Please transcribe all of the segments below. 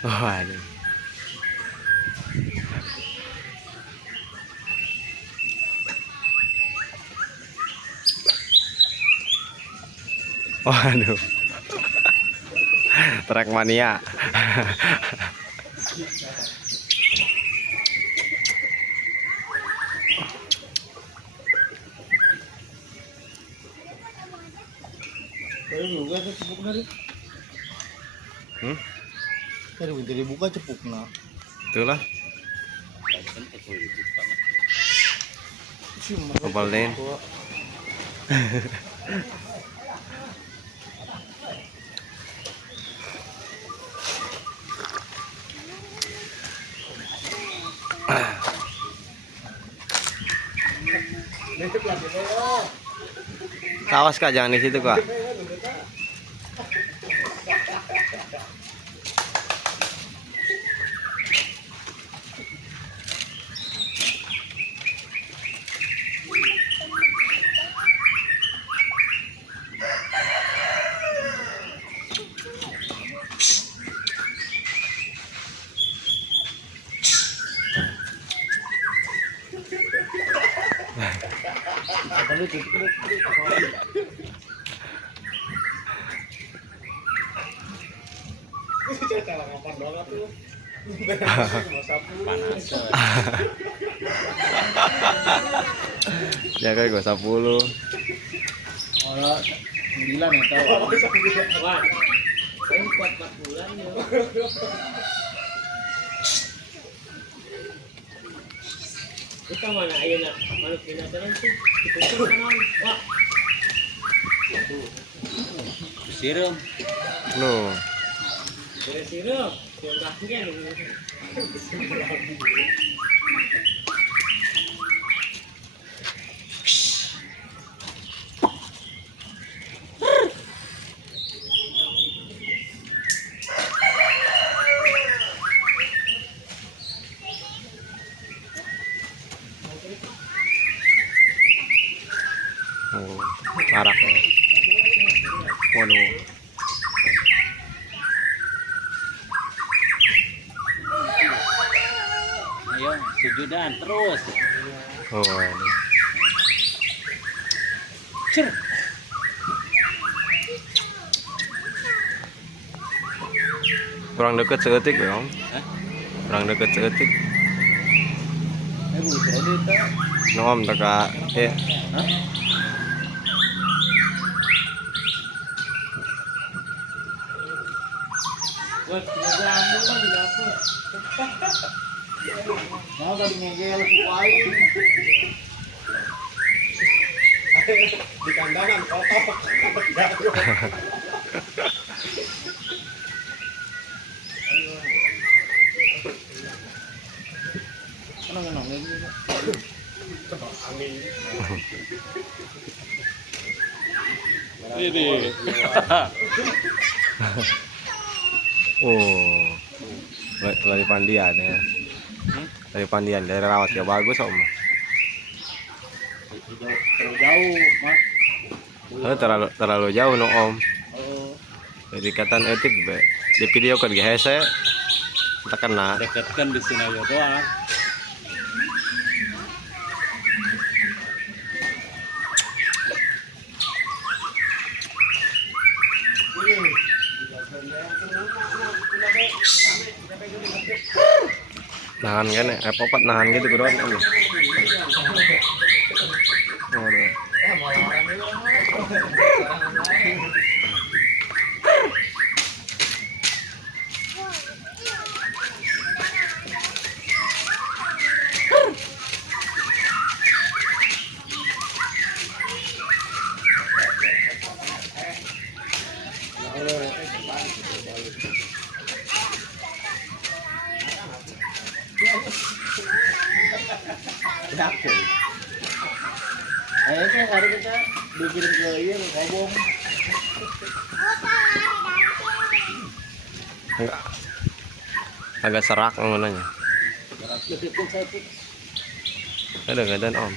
Waduh. Waduh. Trek mania. Juga tuh cepuk dari. Dari pintu dibuka cepukna. Itulah. Kepalin. Awas Kak, jangan di situ Kak. Ya kayak gue 10. Oh, 9 ya tahu. Wah, saya kuat 4 bulan ya. Kita mana ayo nak, mana pindahan sih? Dipukul kanan, wah. Sirum. Loh. Sirup, yang kakinya nih. Oh, marak ya. Waduh. Ayo, sujudan terus. Oh, waduh. Cer. Kurang deket seetik ya Om. Hah? Kurang deket seetik. Bisa itu. No Om taka ya. Hah? Wah, pindahan lah di dapur. Mau tadi ngegel kuain. Di kandangan kotor. Kenang lagi. Ini. Oh. Lari pandian ya. Lari pandian dari rawat ya bagus Om. Terlalu jauh, Mak. Terlalu jauh no Om. Oh, Jadi ikatan etik be. Di video kan gehese. Tak kena. dekatkan di sini aja doang. Nahan kan ya, popat nahan gitu bro. Waduh. Yakin. Akhirnya hari kita dikirim ke iya ngobong. Agak serak namanya. Ada gadan Om.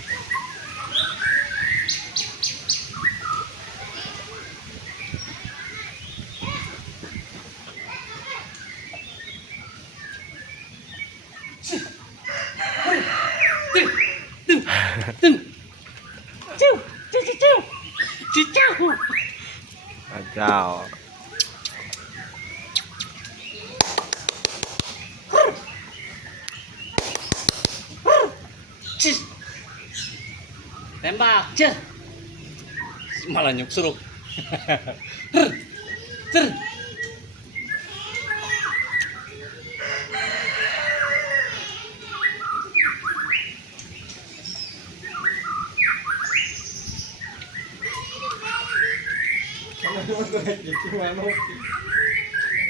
Ciu, ciu, ciu, ciu. Ciu. Kacau. Cis. Tembak, cer. Malah nyuksuruk. Cer.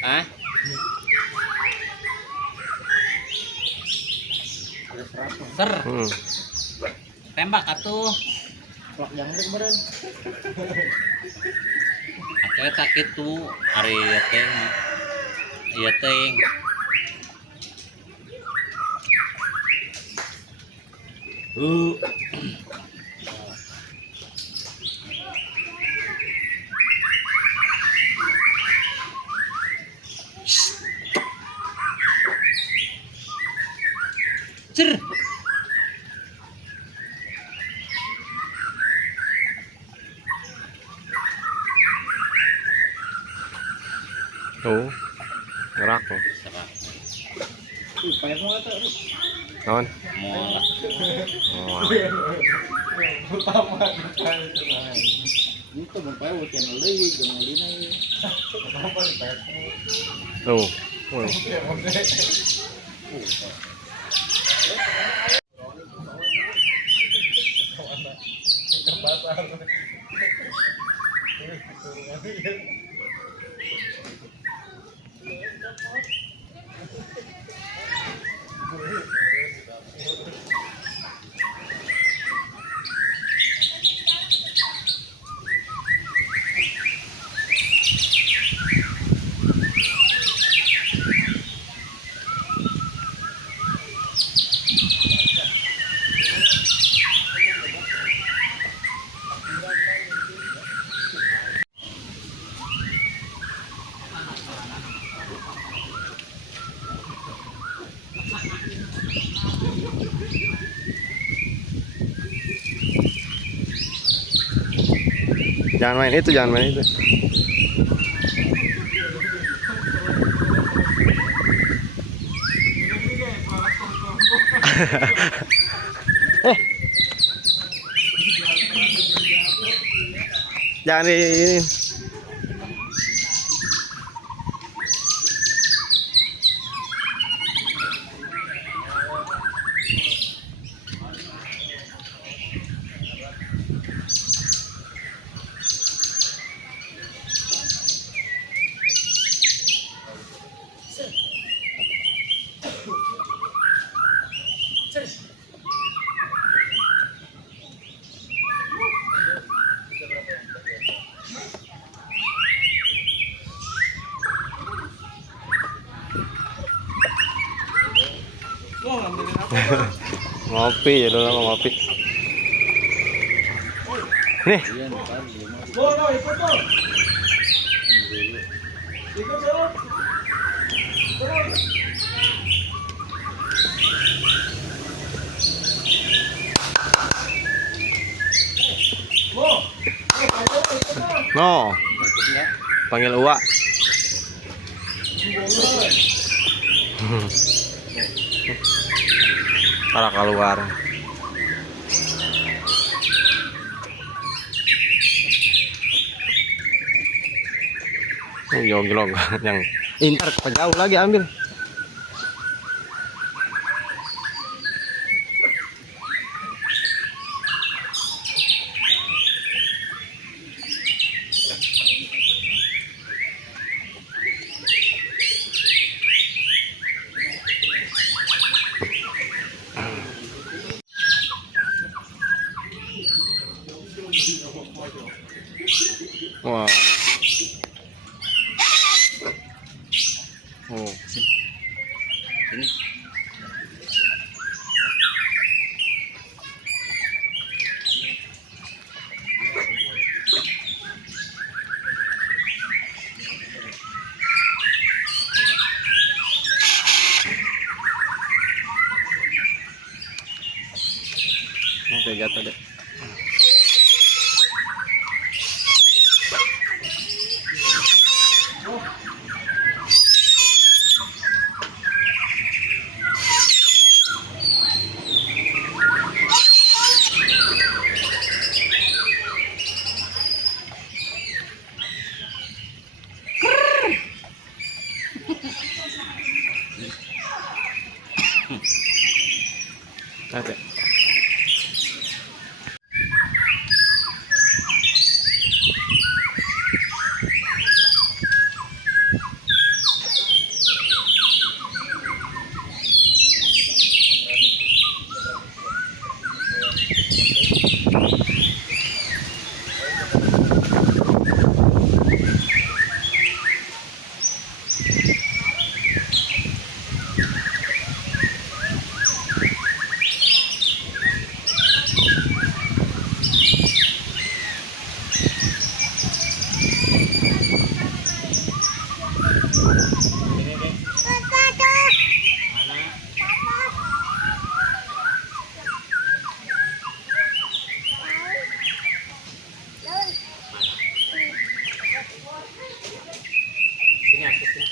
Ah? Ser. Tembak atuh. Plak yang kemarin. Atuh eta kitu ari teh. Ieu teh. Cer. Tuh. Gerak tuh. Serah. Pengen mau tuh. Kawan. Moal. Oh. Pertama kali itu. Itu berpaya channel lagi, channel ini. Apa nih? Tuh. Tuh. Jangan main itu, jangan main itu. Jangan di ini. Ngopi ya dulu ngopi. Nih. No, ikut tuh. Ikut dong. No. Panggil Uwa. Para keluar. Gilong yang intar jauh lagi ambil. Wah. Oh. Ini. Saya jatuh deh. Oke. Ini deh. Mana? Sini aku sini.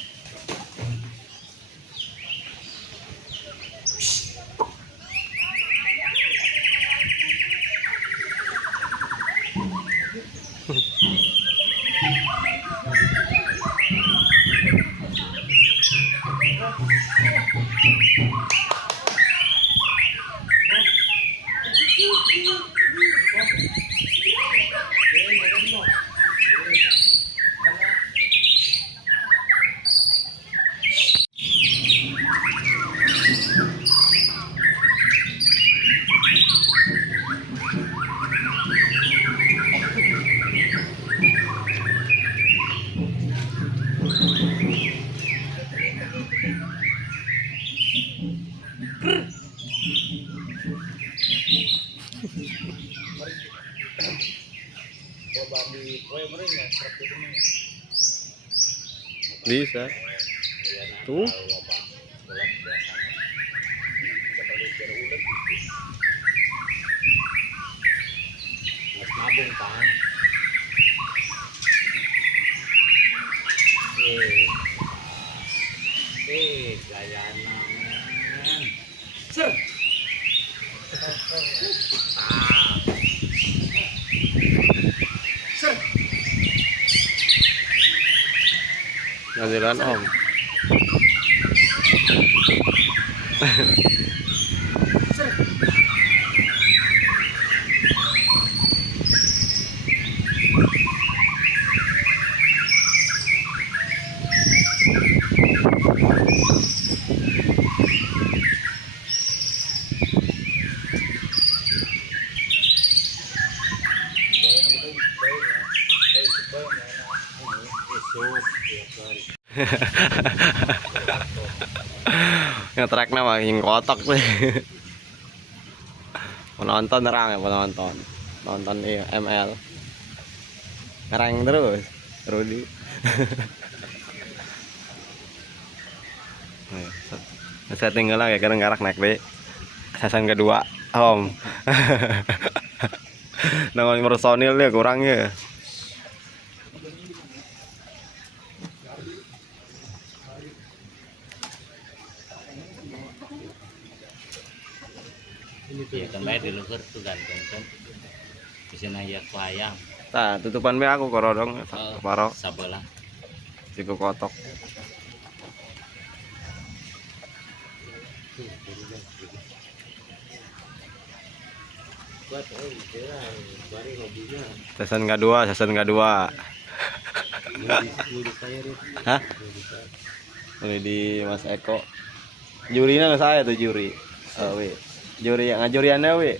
Bisa. Tuh. Nabung kan. Gaya naman. Sir. Sir. Ngajaran om. Nge-track nama yang kotak tuh. Penonton terang ya penonton. Nonton ML. Ngerang terus. Rudy. Saya tinggal lagi karena ngarak naik deh. Season kedua, om. Dengan personilnya kurangnya. Ya kan baik di luar tuh ganteng kan. Bisa nanya wayang. Nah, tutupan be aku korodong paro Sabelah. siku kotok. Buat bari hobinya. Season kedua. Hah? Ini di Mas Eko. Jurinya saya tuh juri. Oh, we. Juri yang ngajuriannya we.